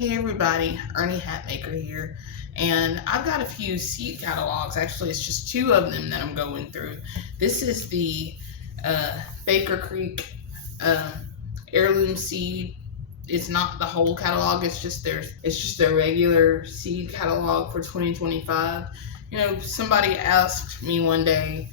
Hey everybody, Ernie Hatmaker here, and I've got a few seed catalogs. Actually, it's just two of them that I'm going through. This is the Baker Creek heirloom seed. It's not the whole catalog. It's just their regular seed catalog for 2025. You know, somebody asked me one day,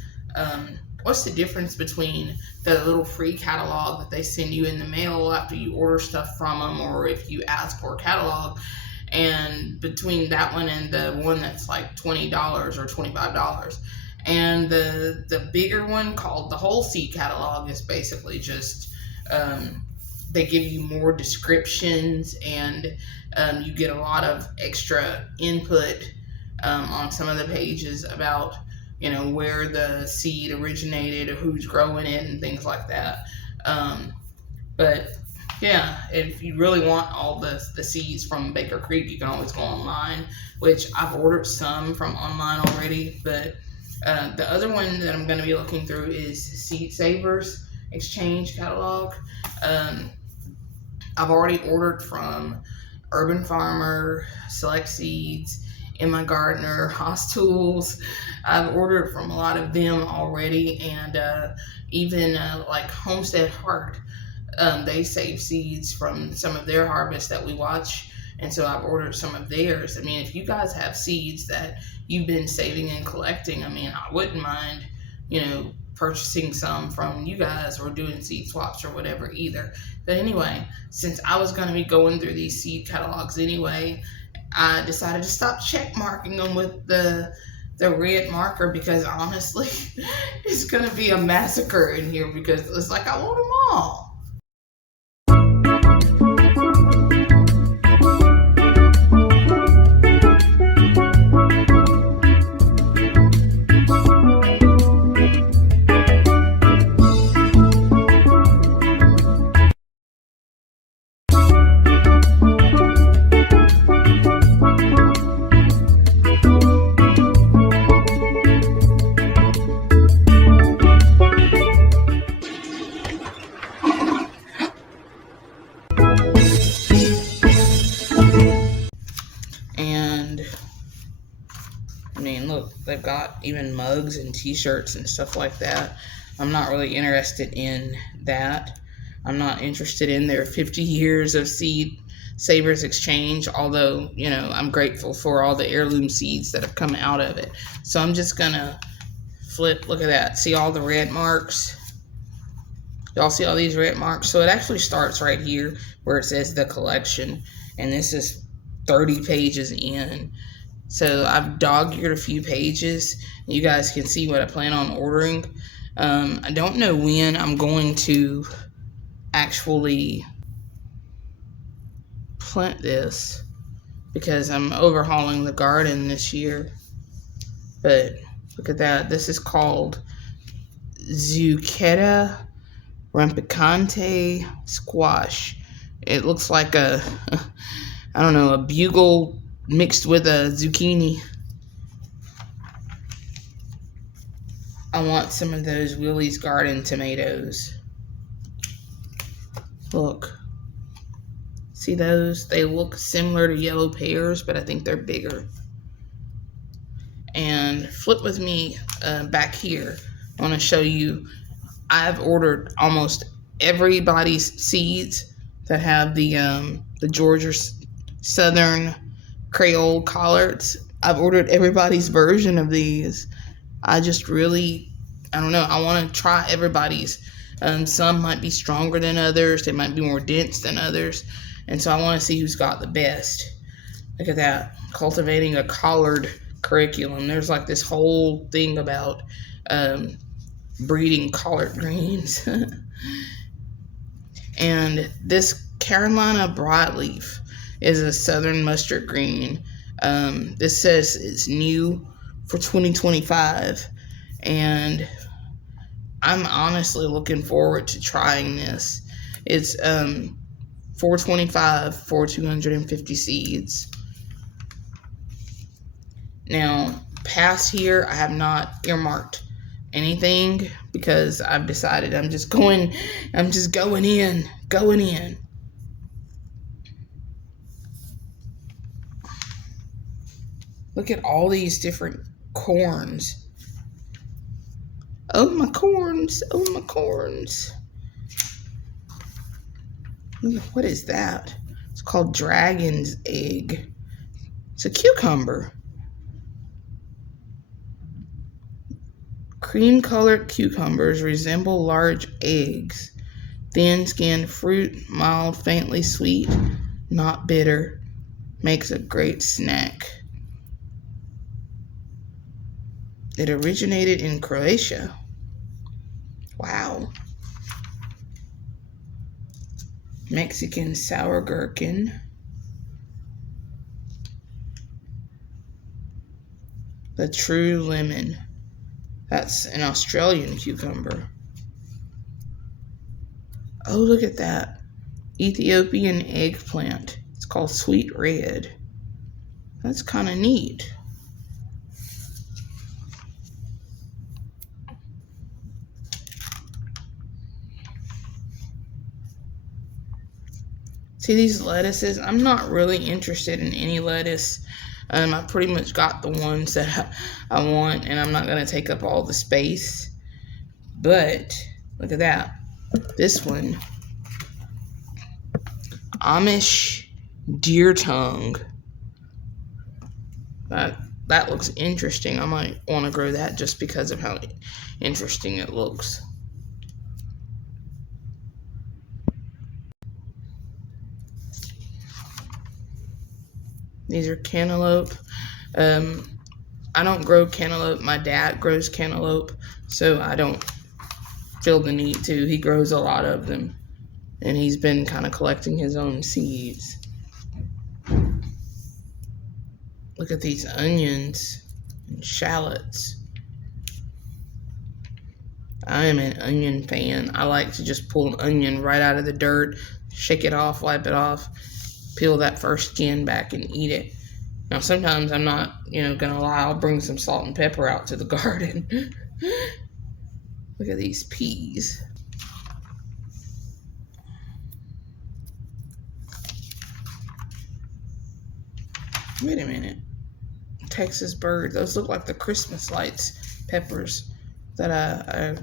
what's the difference between the little free catalog that they send you in the mail after you order stuff from them, or if you ask for a catalog, and between that one and the one that's like $20 or $25. And the bigger one, called the whole seed catalog, is basically just they give you more descriptions, and you get a lot of extra input on some of the pages about, you know, where the seed originated or who's growing it and things like that. But yeah, if you really want all the seeds from Baker Creek, you can always go online, which I've ordered some from online already. But the other one that I'm going to be looking through is Seed Savers Exchange catalog. I've already ordered from Urban Farmer, Select Seeds, In My Gardener, Haas Tools. I've ordered from a lot of them already, and even like Homestead Heart, they save seeds from some of their harvests that we watch, and so I've ordered some of theirs. I mean, if you guys have seeds that you've been saving and collecting, I mean, I wouldn't mind, you know, purchasing some from you guys or doing seed swaps or whatever either. But anyway, since I was going to be going through these seed catalogs anyway, I decided to stop check marking them with the red marker, because honestly, it's going to be a massacre in here, because it's like I want them all. And I mean, look, they've got even mugs and t-shirts and stuff like that. I'm not really interested in that. I'm not interested in their 50 years of Seed Savers Exchange, although, you know, I'm grateful for all the heirloom seeds that have come out of it. So I'm just gonna flip. Look at that. See all the red marks? Y'all see all these red marks? So it actually starts right here where it says the collection, and this is 30 pages in. So I've dog-eared a few pages. You guys can see what I plan on ordering. I don't know when I'm going to actually plant this, because I'm overhauling the garden this year. But look at that. This is called Zucchetta Rampicante Squash. It looks like a I don't know, a bugle mixed with a zucchini. I want some of those Willie's Garden tomatoes. Look. See those? They look similar to yellow pears, but I think they're bigger. And flip with me back here. I want to show you, I've ordered almost everybody's seeds that have the Georgia Southern Creole collards. I've ordered everybody's version of these. I just really, I don't know, I want to try everybody's. Some might be stronger than others. They might be more dense than others. And so I want to see who's got the best. Look at that. Cultivating a collard curriculum. There's like this whole thing about breeding collard greens. And this Carolina broadleaf is a southern mustard green. This says it's new for 2025, and I'm honestly looking forward to trying this. It's $4.25 for 250 seeds. Now, past here, I have not earmarked anything, because I've decided I'm just going in. Look at all these different corns. Oh, my corns. Oh, my corns. What is that? It's called dragon's egg. It's a cucumber. Cream-colored cucumbers resemble large eggs. Thin-skinned fruit, mild, faintly sweet, not bitter. Makes a great snack. It originated in Croatia. Wow. Mexican sour gherkin. The true lemon. That's an Australian cucumber. Oh, look at that. Ethiopian eggplant. It's called sweet red. That's kind of neat. See these lettuces? I'm not really interested in any lettuce. I pretty much got the ones that I want, and I'm not going to take up all the space. But look at that. This one, Amish deer tongue. That looks interesting. I might want to grow that just because of how interesting it looks. These are cantaloupe. I don't grow cantaloupe. My dad grows cantaloupe, so I don't feel the need to. He grows a lot of them, and he's been kind of collecting his own seeds. Look at these onions and shallots. I am an onion fan. I like to just pull an onion right out of the dirt, shake it off, wipe it off, peel that first skin back and eat it. Now, sometimes I'm not, gonna lie, I'll bring some salt and pepper out to the garden. Look at these peas. Wait a minute. Texas bird. Those look like the Christmas lights peppers that I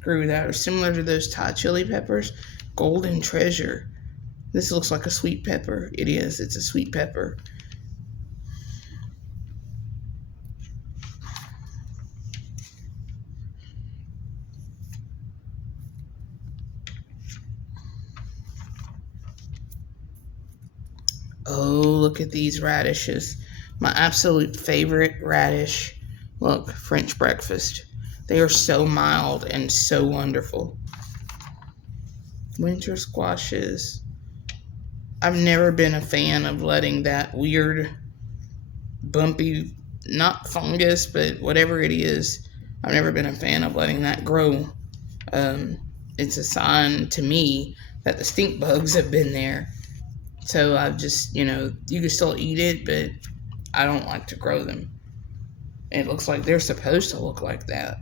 grew that are similar to those Thai chili peppers. Golden treasure. This looks like a sweet pepper. It is. It's a sweet pepper. Oh, look at these radishes. My absolute favorite radish. Look, French breakfast. They are so mild and so wonderful. Winter squashes. I've never been a fan of letting that weird, bumpy, not fungus, but whatever it is, I've never been a fan of letting that grow. It's a sign to me that the stink bugs have been there. So I've just, you can still eat it, but I don't like to grow them. It looks like they're supposed to look like that.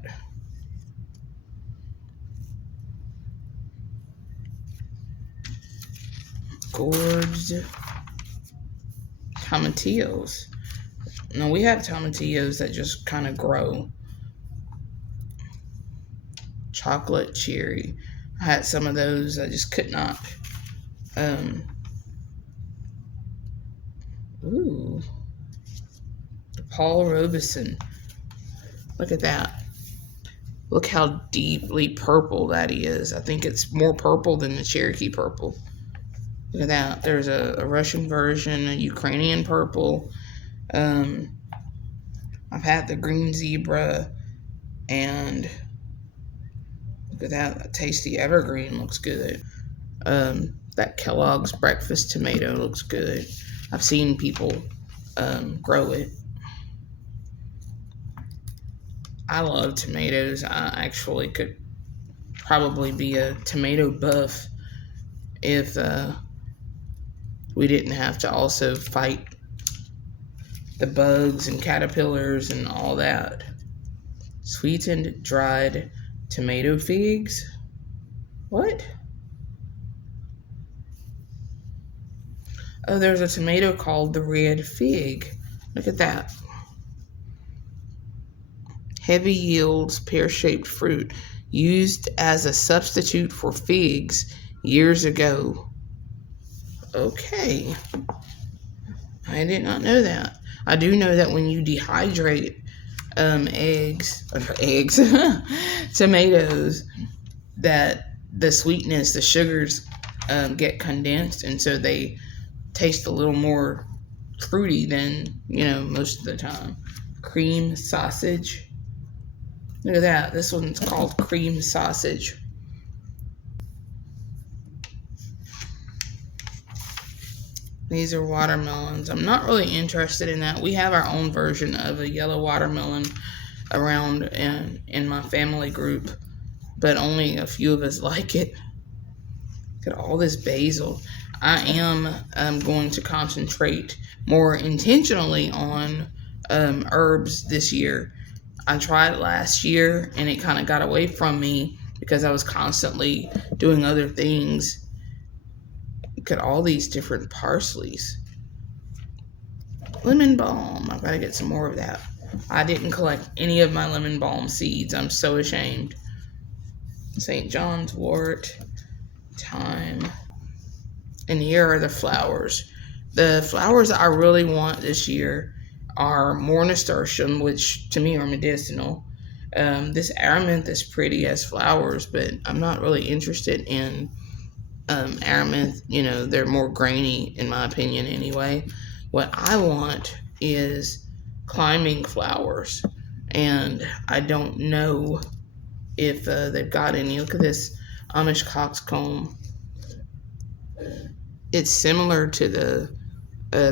Gourds. Tomatillos. No, we have tomatillos that just kind of grow. Chocolate cherry. I had some of those. I just could not. Ooh. Paul Robeson. Look at that. Look how deeply purple that is. I think it's more purple than the Cherokee purple. Look at that. There's a Russian version, a Ukrainian purple. I've had the green zebra, and look at that. That tasty evergreen looks good. That Kellogg's breakfast tomato looks good. I've seen people grow it. I love tomatoes. I actually could probably be a tomato buff if we didn't have to also fight the bugs and caterpillars and all that. Sweetened dried tomato figs? What? Oh, there's a tomato called the red fig. Look at that. Heavy yields pear-shaped fruit used as a substitute for figs years ago. Okay. I did not know that. I do know that when you dehydrate tomatoes, that the sweetness, the sugars get condensed, and so they taste a little more fruity than, most of the time. Cream sausage. Look at that. This one's called cream sausage. These are watermelons. I'm not really interested in that. We have our own version of a yellow watermelon around in my family group, but only a few of us like it. Look at all this basil. I am going to concentrate more intentionally on herbs this year. I tried last year and it kind of got away from me because I was constantly doing other things. Look at all these different parsleys. Lemon balm. I've got to get some more of that. I didn't collect any of my lemon balm seeds. I'm so ashamed. St. John's wort. Thyme. And here are the flowers. The flowers I really want this year are more nasturtium, which to me are medicinal. This amaranth is pretty as flowers, but I'm not really interested in amaranth. They're more grainy in my opinion anyway. What I want is climbing flowers, and I don't know if they've got any. Look at this Amish coxcomb. It's similar to the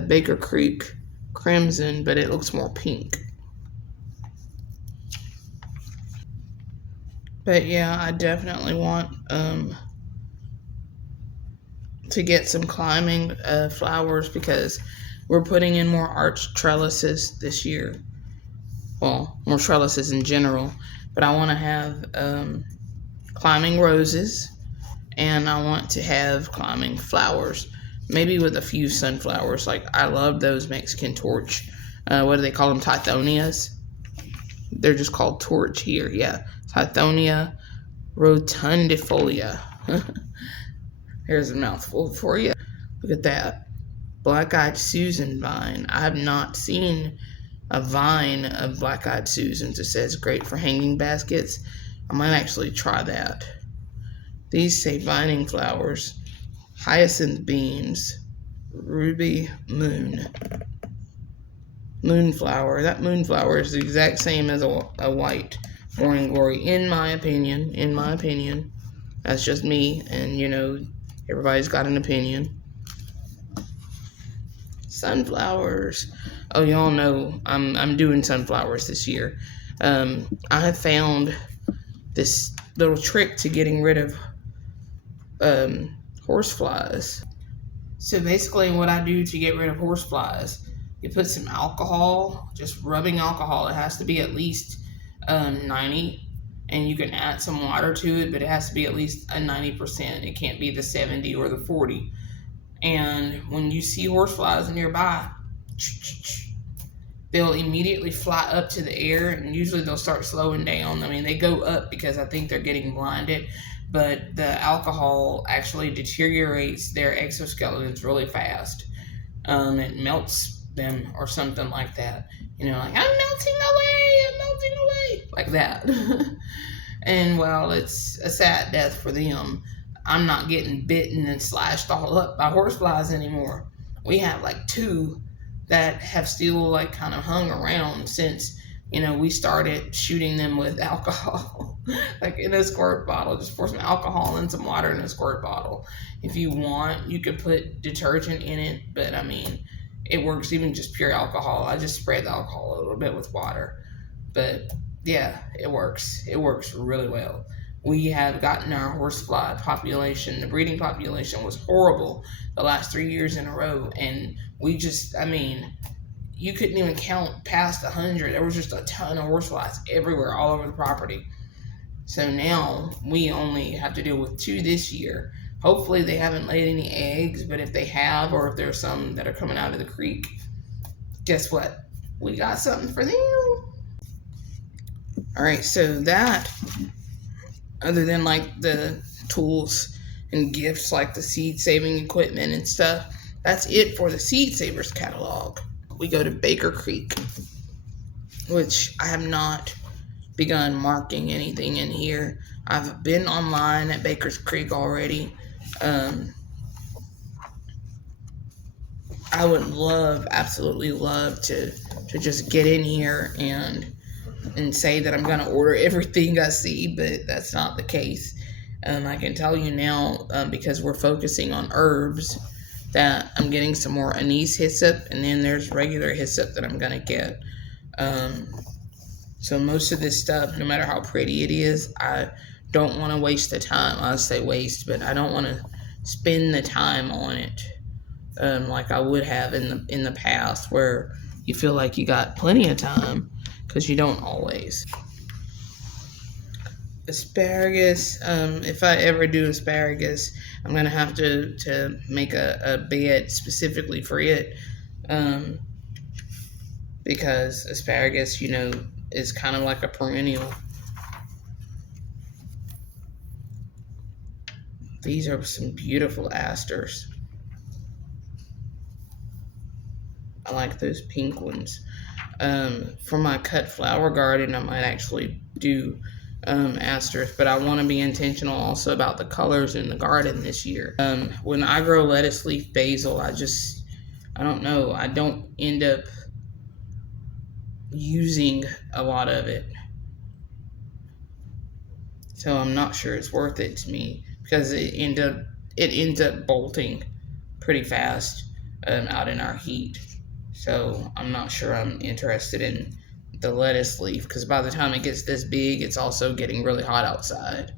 Baker Creek crimson, but it looks more pink. But yeah, I definitely want to get some climbing flowers because we're putting in more arch trellises this year. Well, more trellises in general, but I want to have climbing roses, and I want to have climbing flowers, maybe with a few sunflowers. Like, I love those Mexican torch. What do they call them? Tithonias? They're just called torch here. Yeah. Tithonia rotundifolia. Here's a mouthful for you. Look at that. Black-eyed Susan vine. I have not seen a vine of black-eyed Susans. It says great for hanging baskets. I might actually try that. These say vining flowers. Hyacinth beans. Ruby moon. Moonflower. That moonflower is the exact same as a white morning glory, in my opinion. That's just me, and everybody's got an opinion. Sunflowers. Oh, y'all know I'm doing sunflowers this year. I have found this little trick to getting rid of horseflies. So basically what I do to get rid of horseflies, you put some alcohol, just rubbing alcohol. It has to be at least 90, and you can add some water to it, but it has to be at least a 90%. It can't be the 70 or the 40. And when you see horseflies nearby, they'll immediately fly up to the air, and usually they'll start slowing down. I mean, they go up because I think they're getting blinded, but the alcohol actually deteriorates their exoskeletons really fast. It melts them or something like that. Like, I'm melting away, like that. And well, it's a sad death for them. I'm not getting bitten and slashed all up by horseflies anymore. We have like 2 that have still like kind of hung around since, we started shooting them with alcohol. Like in a squirt bottle. Just pour some alcohol and some water in a squirt bottle. If you want, you could put detergent in it, but I mean, it works even just pure alcohol. I just spread the alcohol a little bit with water. But yeah, it works. It works really well. We have gotten our horsefly population, the breeding population was horrible the last 3 years in a row. And you couldn't even count past 100. There was just a ton of horseflies everywhere, all over the property. So now we only have to deal with 2 this year. Hopefully they haven't laid any eggs, but if they have, or if there's some that are coming out of the creek, guess what? We got something for them. All right, so that, other than like the tools and gifts like the seed saving equipment and stuff, that's it for the Seed Savers catalog. We go to Baker Creek, which I have not begun marking anything in here. I've been online at Baker's Creek already. I would absolutely love to just get in here and say that I'm gonna order everything I see, but that's not the case. I can tell you now, because we're focusing on herbs, that I'm getting some more anise hyssop, and then there's regular hyssop that I'm gonna get. So most of this stuff, no matter how pretty it is, I don't want to waste the time. I'll say waste, but I don't want to spend the time on it like I would have in the past, where you feel like you got plenty of time, because you don't always. Asparagus, if I ever do asparagus, I'm gonna have to make a bed specifically for it, because asparagus, is kind of like a perennial. These are some beautiful asters. I like those pink ones. For my cut flower garden, I might actually do asters, but I want to be intentional also about the colors in the garden this year. When I grow lettuce leaf basil, I don't know, I don't end up using a lot of it, so I'm not sure it's worth it to me, because it ends up bolting pretty fast out in our heat. So I'm not sure I'm interested in the lettuce leaf, because by the time it gets this big, it's also getting really hot outside.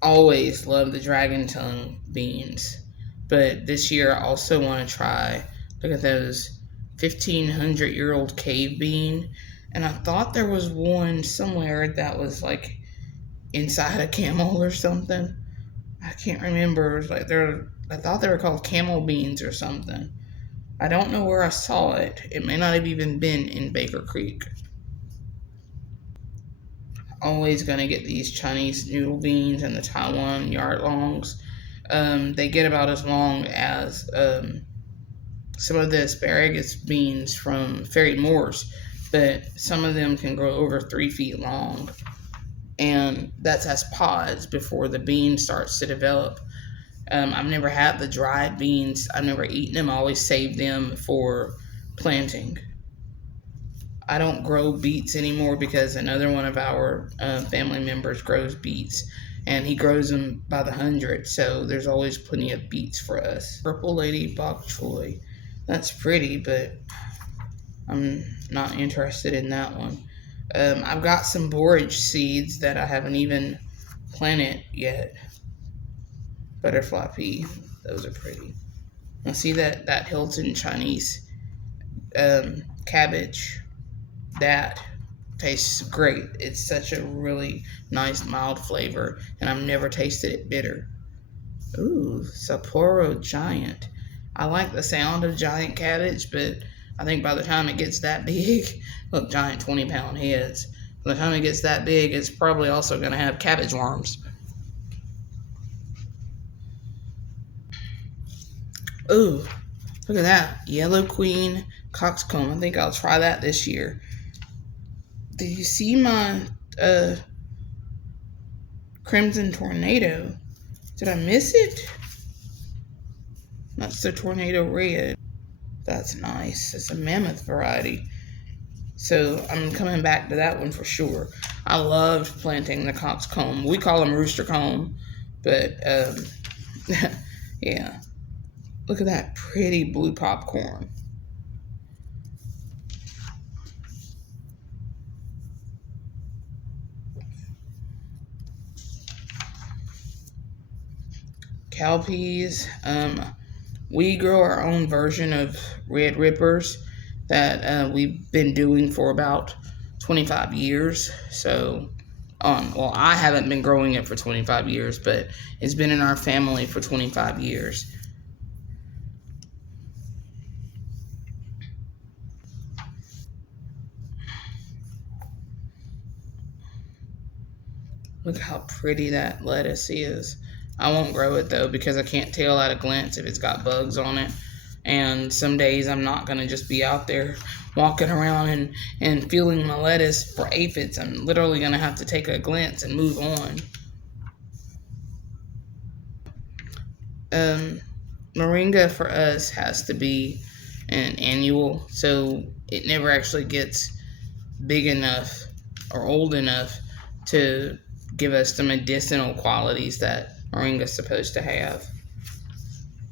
Always love the dragon tongue beans, but this year I also want to try, look at those 1,500-year-old cave bean, and I thought there was one somewhere that was like inside a camel or something. I can't remember. It was like I thought they were called camel beans or something. I don't know where I saw it. It may not have even been in Baker Creek. Always gonna get these Chinese noodle beans and the Taiwan yard longs. They get about as long as some of the asparagus beans from Fairy Moors, but some of them can grow over 3 feet long, and that's as pods before the bean starts to develop. I've never had the dried beans. I've never eaten them. I always save them for planting. I don't grow beets anymore because another one of our family members grows beets, and he grows them by the 100, so there's always plenty of beets for us. Purple Lady Bok Choy. That's pretty, but I'm not interested in that one. I've got some borage seeds that I haven't even planted yet. Butterfly pea, those are pretty. Now see that Hilton Chinese cabbage, that tastes great. It's such a really nice mild flavor, and I've never tasted it bitter. Ooh, Sapporo Giant. I like the sound of giant cabbage, but I think by the time it gets that big, look, giant 20-pound heads. By the time it gets that big, it's probably also going to have cabbage worms. Ooh, look at that. Yellow Queen Coxcomb. I think I'll try that this year. Did you see my Crimson Tornado? Did I miss it? That's the Tornado Red. That's nice. It's a mammoth variety. So I'm coming back to that one for sure. I loved planting the coxcomb. We call them rooster comb, but yeah. Look at that pretty blue popcorn. Cowpeas. We grow our own version of red rippers that we've been doing for about 25 years. So Well, I haven't been growing it for 25 years, but it's been in our family for 25 years. Look how pretty that lettuce is. I won't grow it though because I can't tell at a glance if it's got bugs on it. And some days I'm not going to just be out there walking around and feeling my lettuce for aphids. I'm literally going to have to take a glance and move on. Moringa for us has to be an annual, so it never actually gets big enough or old enough to give us the medicinal qualities that moringa is supposed to have.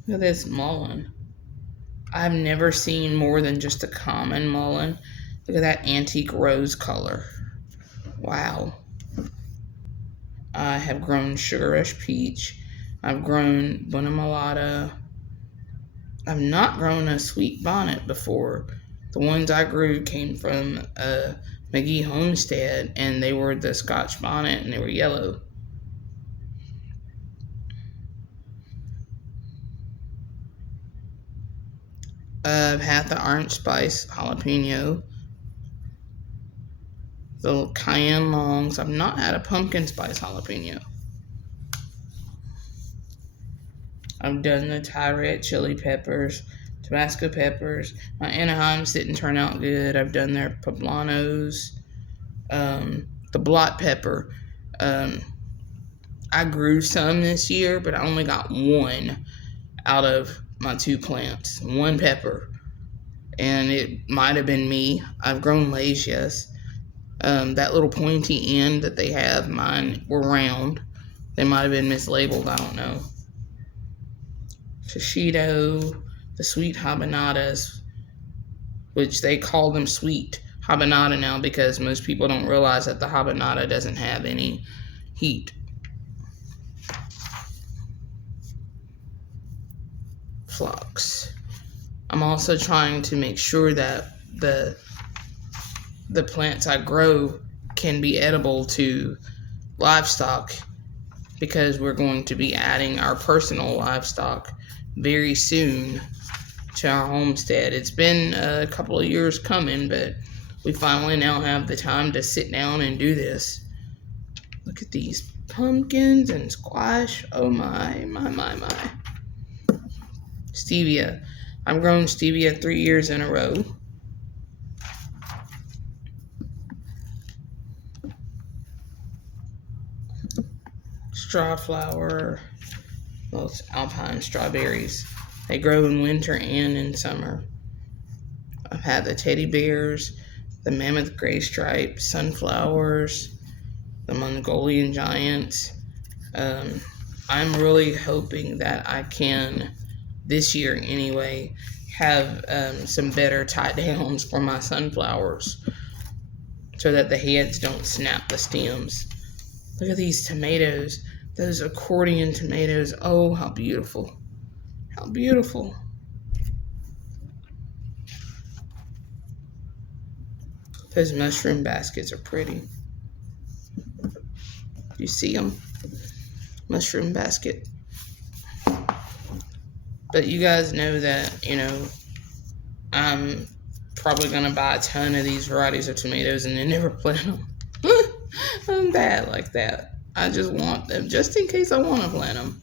Look at this mullein. I've never seen more than just a common mullein. Look at that antique rose color. Wow. I have grown sugar rush peach. I've grown Buena Mulata. I've not grown a sweet bonnet before. The ones I grew came from McGee Homestead, and they were the Scotch bonnet, and they were yellow. I've had the orange spice jalapeno, the cayenne longs. I've not had a pumpkin spice jalapeno. I've done the Thai red chili peppers, Tabasco peppers. My Anaheims didn't turn out good. I've done their poblanos, the blot pepper. I grew some this year, but I only got one out of my 2 plants. One pepper. And it might have been me. I've grown lays, yes. That little pointy end that they have, mine were round. They might have been mislabeled, I don't know. Shishito, the sweet habanadas, which they call them sweet habanada now because most people don't realize that the habanada doesn't have any heat. Phlox. I'm also trying to make sure that the plants I grow can be edible to livestock because we're going to be adding our personal livestock very soon to our homestead. It's been a couple of years coming, but we finally now have the time to sit down and do this. Look at these pumpkins and squash. Oh my. Stevia. I've grown stevia 3 years in a row. Straw flower. Those alpine strawberries. They grow in winter and in summer. I've had the teddy bears, the mammoth gray stripe, sunflowers, the Mongolian giants. I'm really hoping that I can, this year anyway, have some better tie downs for my sunflowers so that the heads don't snap the stems. Look at these tomatoes. Those accordion tomatoes. Oh, how beautiful. How beautiful. Those mushroom baskets are pretty. You see them? Mushroom basket. But you guys know that, I'm probably going to buy a ton of these varieties of tomatoes and then never plant them. I'm bad like that. I just want them just in case I want to plant them.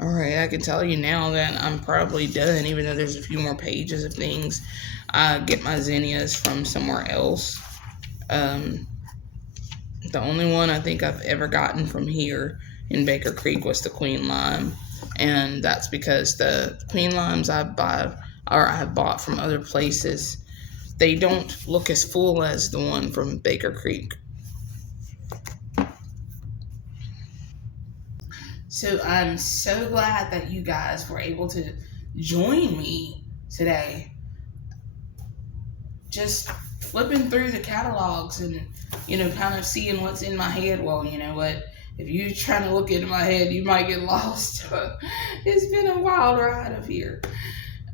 Alright, I can tell you now that I'm probably done, even though there's a few more pages of things. I get my zinnias from somewhere else. The only one I think I've ever gotten from here in Baker Creek was the Queen Lime. And that's because the Queen Limes I have bought from other places, they don't look as full as the one from Baker Creek. So I'm so glad that you guys were able to join me today. Just flipping through the catalogs and, kind of seeing what's in my head. Well, you know what? If you're trying to look into my head, you might get lost. It's been a wild ride up here.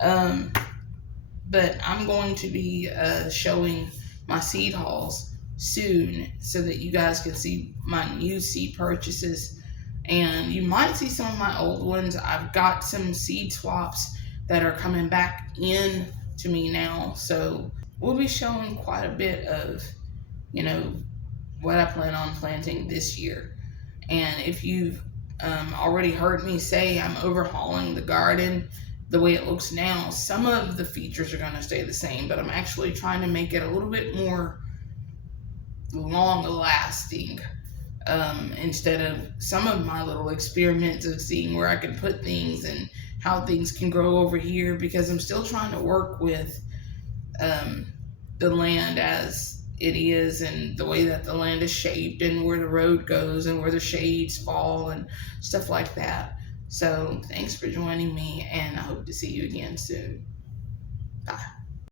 But I'm going to be showing my seed hauls soon so that you guys can see my new seed purchases. And you might see some of my old ones. I've got some seed swaps that are coming back in to me now. So we'll be showing quite a bit of, you know, what I plan on planting this year. And if you've already heard me say I'm overhauling the garden the way it looks now, some of the features are going to stay the same, but I'm actually trying to make it a little bit more long lasting. Instead of some of my little experiments of seeing where I can put things and how things can grow over here, because I'm still trying to work with the land as it is and the way that the land is shaped and where the road goes and where the shades fall and stuff like that. So thanks for joining me, and I hope to see you again soon. Bye.